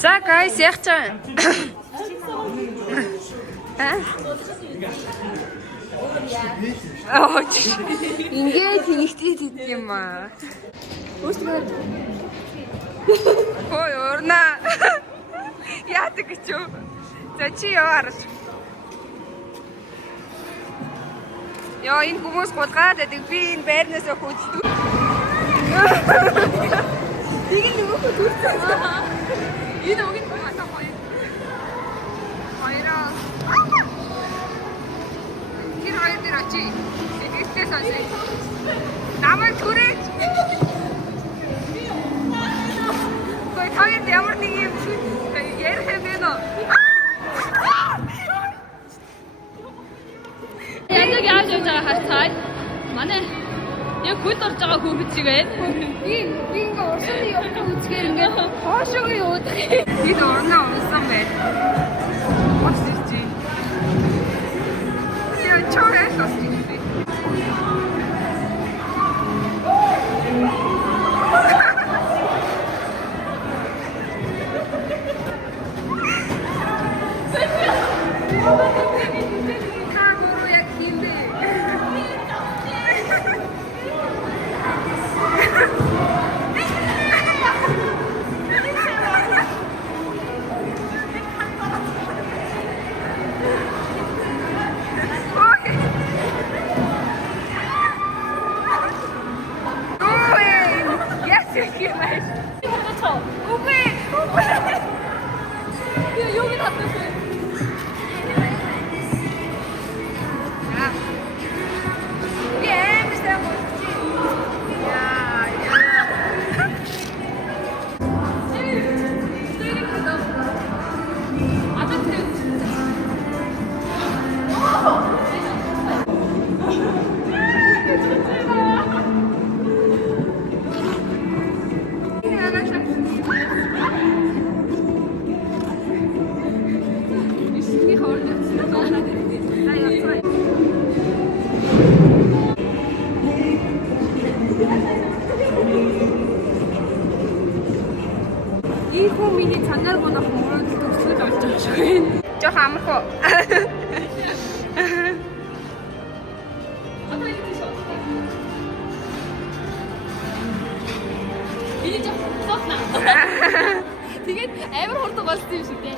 За guys яг чам. Ингээд хийхтэй гэдэг юм аа. Ой орна. Яадаг гэж юу? За чи яваар. Яа энэ хүмүүс гулгаад байдаг. Би энэ байрнаас хөөцдөг. Тийг нөгөө хөөцсөн. Энэ өгөн хатаа гоё. Хоёроо. Тэр хоёр дээр очие. Эдгэстэй сонсоо. Намайг түрээч. Гой таяд ямар нэг юм ярих юм бэ нөө. Яг яаж явж байгаа харцаад манай яг хөл орж байгаа хүүхэд шиг байна. Би ингээ уршны явах үзгээр ингээ хоошоо явуудаг. Би орноо унсан байна. Очиж. Я чорээс очиж. 여기 다 떴어요. 이 고민이 전날보다 공부를 독수가 어쩌죠? 저 함코. Миний ч сохна. Тэгээд амар хурдан голсон юм шиг дээ.